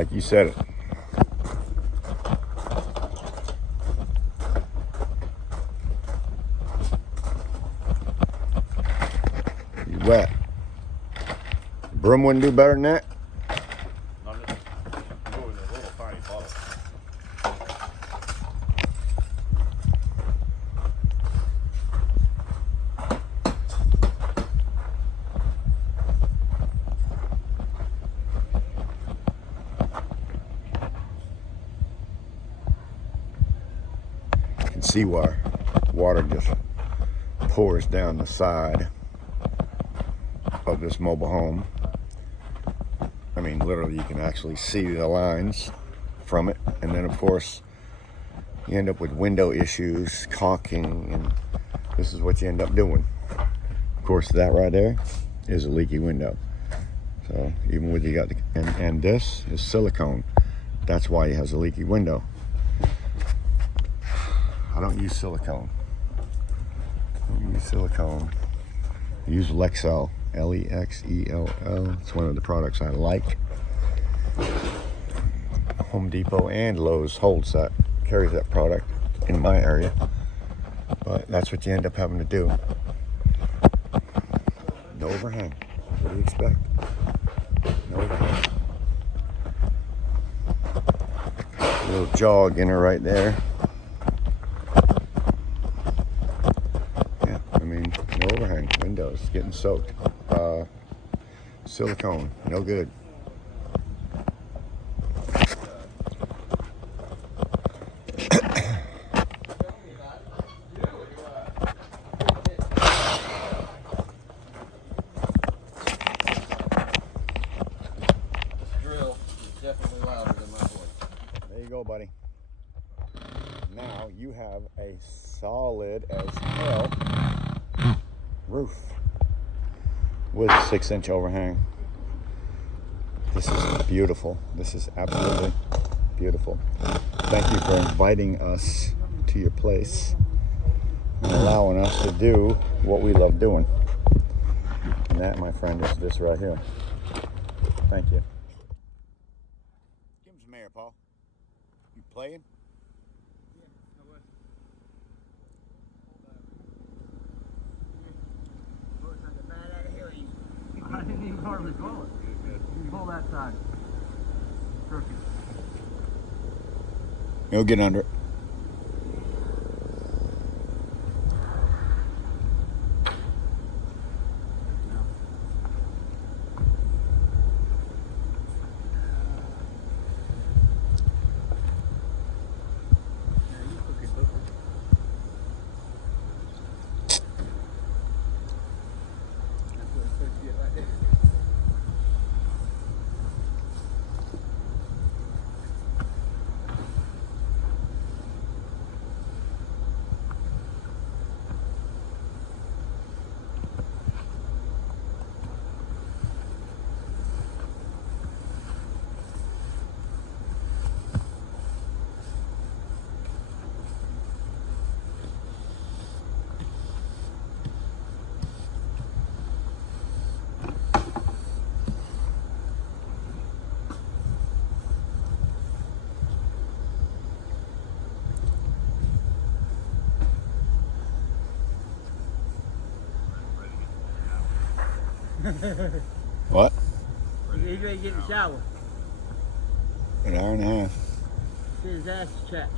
like you said it. You wet. Broom wouldn't do better than that. Not just moving a little tiny bottle. You can see why water just pours down the side of this mobile home. I mean, literally, you can actually see the lines from it. And then, of course, you end up with window issues, caulking, and this is what you end up doing. Of course, that right there is a leaky window. So even with you got the, and this is silicone. That's why it has a leaky window. I don't use silicone. I use silicone. I use Lexel, Lexell. It's one of the products I like. Home Depot and Lowe's carries that product in my area. But that's what you end up having to do. No overhang. What do you expect? No overhang. A little jog in her right there. Yeah, I mean, no overhang. Windows getting soaked. Silicone, no good. Definitely louder than my voice. There you go, buddy. Now you have a solid as hell roof with 6-inch overhang. This is beautiful. This is absolutely beautiful. Thank you for inviting us to your place and allowing us to do what we love doing. And that, my friend, is this right here. Thank you. Give him some air, Paul. You playing? I didn't even hardly pull it. You pull that side. Crooked. He'll get under it. What? He's ready to get in the shower. An hour and a half. Get his ass checked.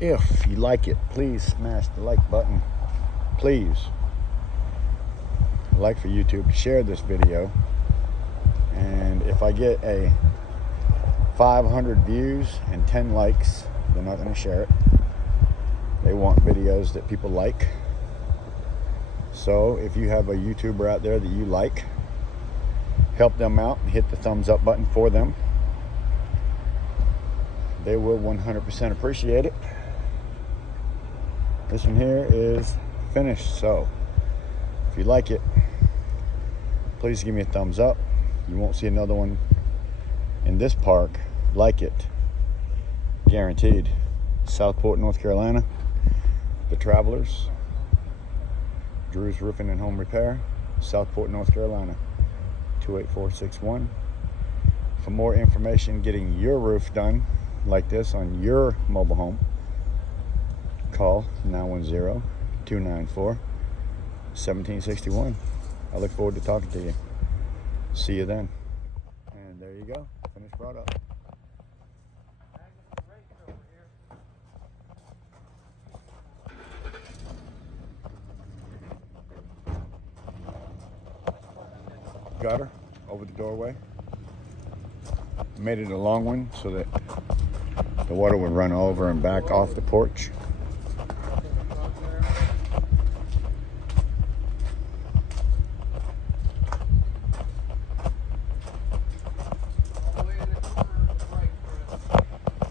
If you like it, please smash the like button. Please. I'd like for YouTube to share this video. And if I get a 500 views and 10 likes, they're not going to share it. They want videos that people like. So if you have a YouTuber out there that you like, help them out and hit the thumbs up button for them. They will 100% appreciate it. This one here is finished, so if you like it, please give me a thumbs up. You won't see another one in this park like it, guaranteed. Southport, North Carolina, The Travelers, Drew's Roofing and Home Repair, Southport, North Carolina, 28461. For more information getting your roof done like this on your mobile home, call 910-294-1761. I look forward to talking to you. See you then. And there you go, finished product. Gutter over the doorway. Made it a long one so that the water would run over and back off the porch.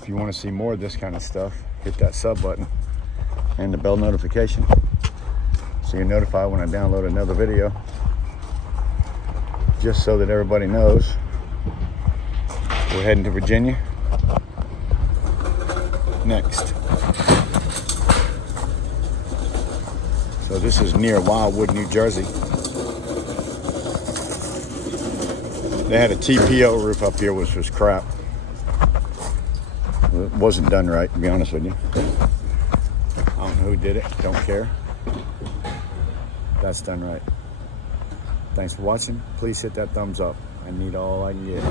If you want to see more of this kind of stuff, hit that sub button and the bell notification so you're notified when I download another video, just so that everybody knows we're heading to Virginia next. So this is near Wildwood, New Jersey. They had a TPO roof up here, which was crap. It wasn't done right, to be honest with you. I don't know who did it, don't care. That's done right. Thanks for watching. Please hit that thumbs up. I need all I can get.